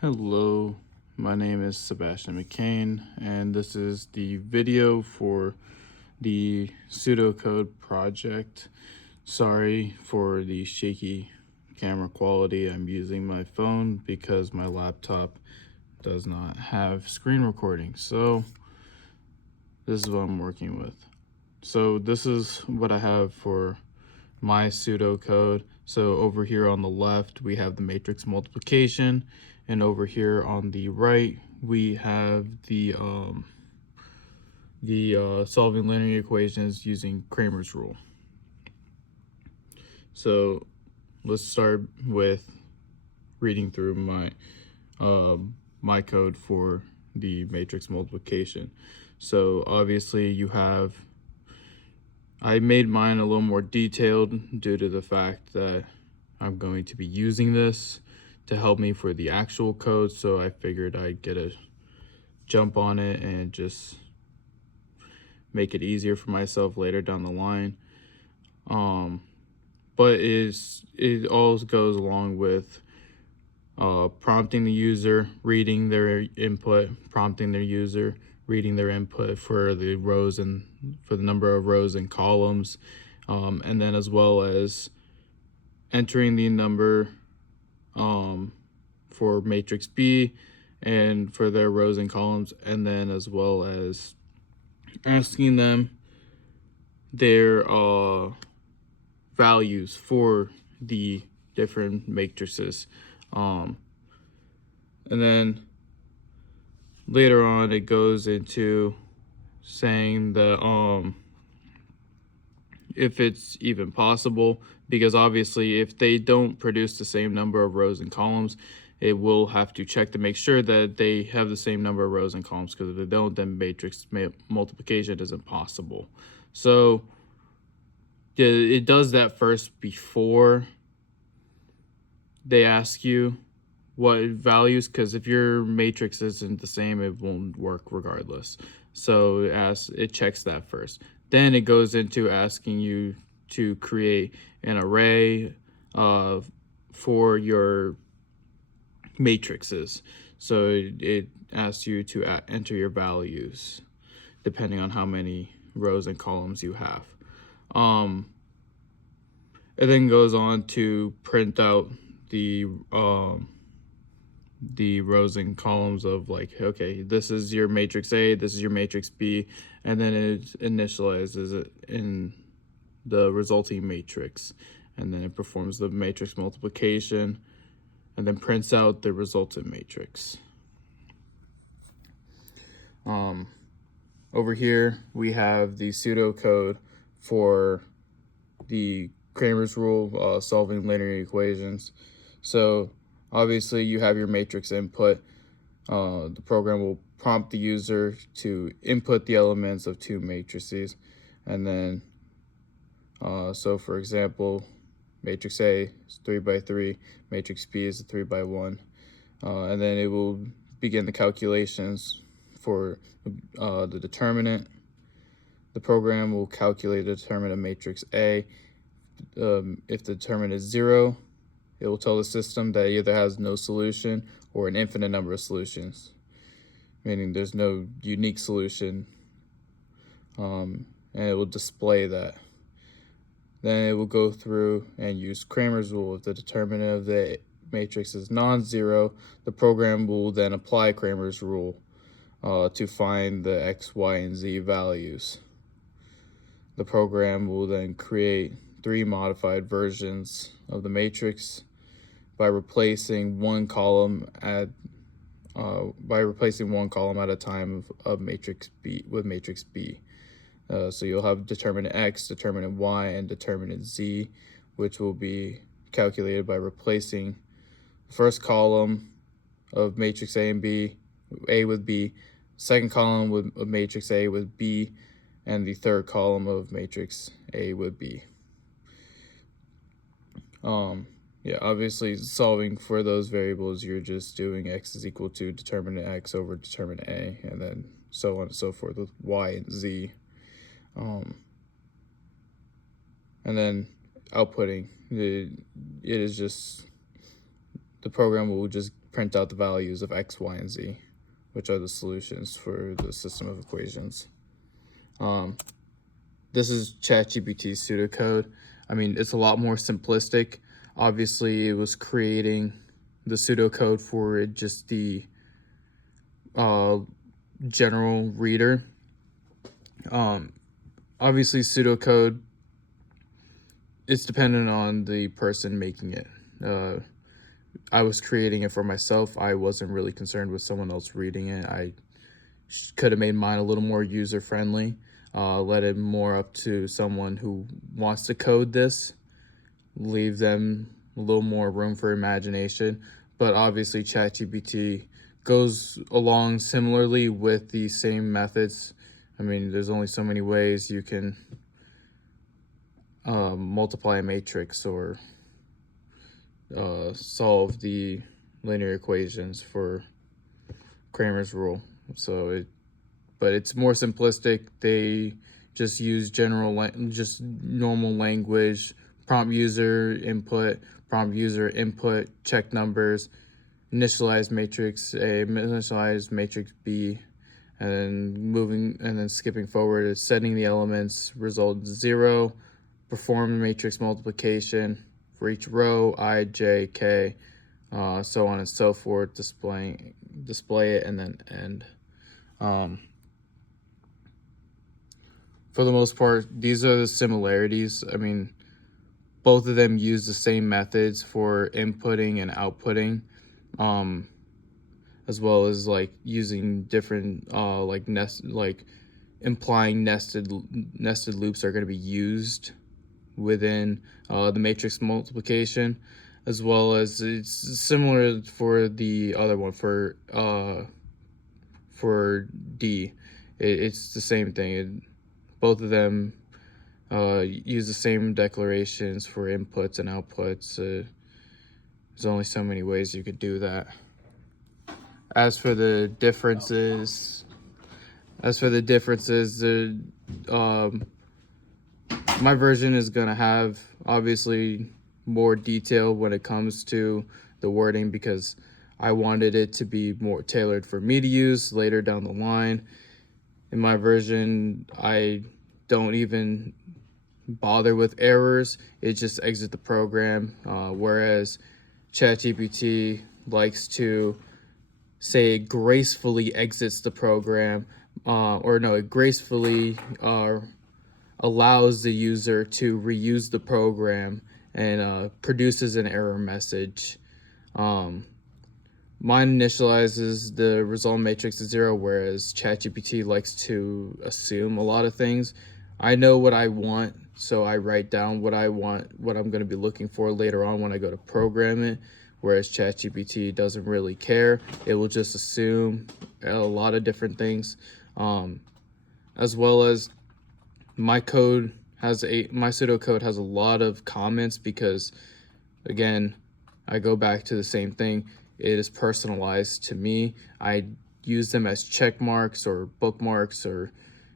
Hello, my name is Sebastian McCain, and this is the video for the pseudocode project. Sorry for the shaky camera quality. I'm using my phone because my laptop does not have screen recording, so this is what I'm working with. So this is what I have for my pseudocode. So over here on the left, we have the matrix multiplication, and over here on the right, we have the solving linear equations using Cramer's rule. So let's start with reading through my code for the matrix multiplication. So obviously I made mine a little more detailed due to the fact that I'm going to be using this to help me for the actual code, so I figured I'd get a jump on it and just make it easier for myself later down the line. But it all goes along with prompting the user, reading their input, prompting their user, reading their input for the rows and for the number of rows and columns, and then as well as entering the number for matrix B and for their rows and columns, and then as well as asking them their values for the different matrices. And then later on it goes into saying that if it's even possible, because obviously if they don't produce the same number of rows and columns, it will have to check to make sure that they have the same number of rows and columns, because if they don't, then matrix multiplication isn't possible. So it does that first before they ask you what values, because if your matrix isn't the same, it won't work regardless. So it checks that first. Then it goes into asking you to create an array for your matrices. So it asks you to enter your values depending on how many rows and columns you have. It then goes on to print out the rows and columns of, like, okay, this is your matrix A, this is your matrix B, and then it initializes it in the resulting matrix, and then it performs the matrix multiplication and then prints out the resultant matrix. Over here we have the pseudocode for the Cramer's rule, solving linear equations. So obviously you have your matrix input. The program will prompt the user to input the elements of two matrices, and then so for example, matrix A is 3 by 3, matrix B is a 3 by 1, and then it will begin the calculations for the determinant. The program will calculate the determinant of matrix A. If the determinant is 0, it will tell the system that it either has no solution or an infinite number of solutions, meaning there's no unique solution, and it will display that. Then it will go through and use Cramer's rule. If the determinant of the matrix is non-zero, the program will then apply Cramer's rule to find the x, y, and z values. The program will then create 3 modified versions of the matrix by replacing one column at a time of matrix B with matrix B. So you'll have determinant x, determinant y, and determinant z, which will be calculated by replacing the first column of matrix A and B, A with B, second column of matrix A with B, and the third column of matrix A with B. Yeah, obviously solving for those variables, you're just doing x is equal to determinant x over determinant A, and then so on and so forth with y and z. And then outputting, it is just the program will just print out the values of x, y, and z, which are the solutions for the system of equations. This is ChatGPT's pseudocode. I mean, it's a lot more simplistic. Obviously, it was creating the pseudocode for just the general reader. Obviously, pseudocode, it's dependent on the person making it. I was creating it for myself. I wasn't really concerned with someone else reading it. I could have made mine a little more user-friendly, let it more up to someone who wants to code this, leave them a little more room for imagination. But obviously ChatGPT goes along similarly with the same methods. I mean, there's only so many ways you can multiply a matrix or solve the linear equations for Cramer's rule. But it's more simplistic. They just use just normal language, prompt user input, check numbers, initialize matrix A, initialize matrix B, and then skipping forward is setting the elements, result 0, perform matrix multiplication for each row, I, J, K, so on and so forth, display it, and then end. For the most part, these are the similarities. I mean, both of them use the same methods for inputting and outputting, as well as like using different implying nested loops are going to be used within the matrix multiplication, as well as it's similar for the other one for D. It's the same thing. Both of them use the same declarations for inputs and outputs. There's only so many ways you could do that. As for the differences, my version is gonna have obviously more detail when it comes to the wording, because I wanted it to be more tailored for me to use later down the line. In my version, I don't even bother with errors. It just exits the program, whereas ChatGPT likes to say it gracefully exits the program, it gracefully allows the user to reuse the program and produces an error message. Mine initializes the result matrix to 0, whereas ChatGPT likes to assume a lot of things. I know what I want, so I write down what I want, what I'm going to be looking for later on when I go to program it, whereas ChatGPT doesn't really care. It will just assume a lot of different things, as well as my pseudocode has a lot of comments because, again, I go back to the same thing. It is personalized to me. I use them as check marks or bookmarks, or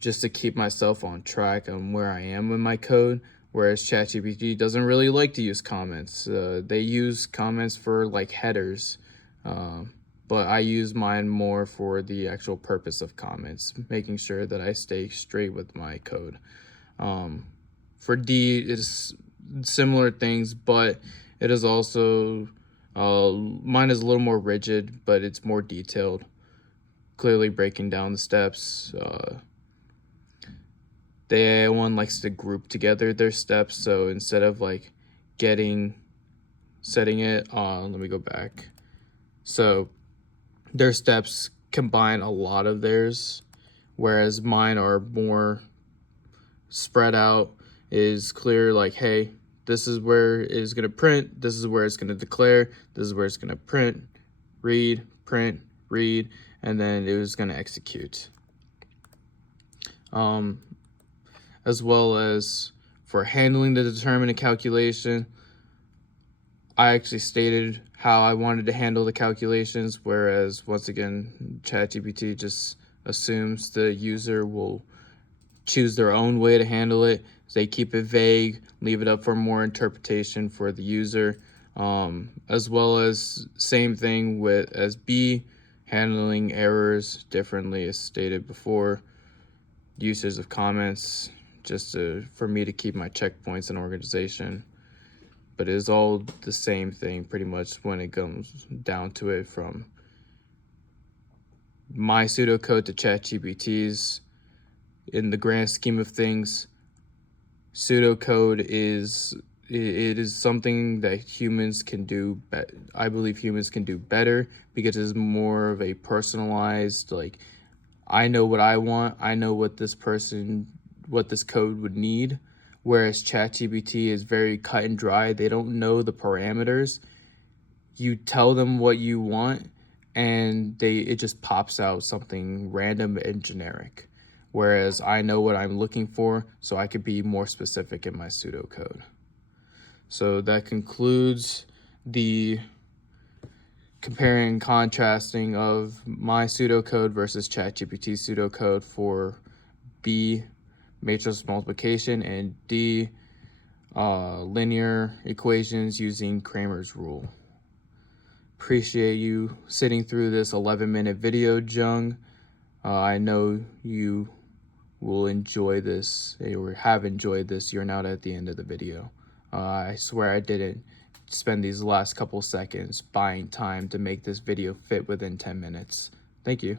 just to keep myself on track on where I am in my code, whereas ChatGPT doesn't really like to use comments. They use comments for like headers, but I use mine more for the actual purpose of comments, making sure that I stay straight with my code. For D, it's similar things, but it is also mine is a little more rigid, but it's more detailed, clearly breaking down the steps. The AI one likes to group together their steps, so instead of like setting it on, let me go back. So their steps combine a lot of theirs, whereas mine are more spread out. Is clear, like, hey, this is where it is going to print, this is where it's going to declare, this is where it's going to print, read, and then it was going to execute. As well as for handling the determinant calculation, I actually stated how I wanted to handle the calculations, whereas once again, ChatGPT just assumes the user will choose their own way to handle it. They keep it vague, leave it up for more interpretation for the user. As well as same thing with as B, handling errors differently as stated before, usage of comments, for me to keep my checkpoints and organization. But it is all the same thing pretty much when it comes down to it, from my pseudocode to ChatGPT's. In the grand scheme of things, pseudocode is something that humans can do. I believe humans can do better because it's more of a personalized, like, I know what I want. I know what this code would need. Whereas ChatGPT is very cut and dry. They don't know the parameters. You tell them what you want, and it just pops out something random and generic. Whereas I know what I'm looking for, so I could be more specific in my pseudocode. So that concludes the comparing and contrasting of my pseudocode versus ChatGPT pseudocode for B, matrix multiplication, and D, linear equations using Cramer's rule. Appreciate you sitting through this 11-minute video, Jung. I know you will enjoy this, or have enjoyed this. You're not at the end of the video. I swear I didn't spend these last couple seconds buying time to make this video fit within 10 minutes. Thank you.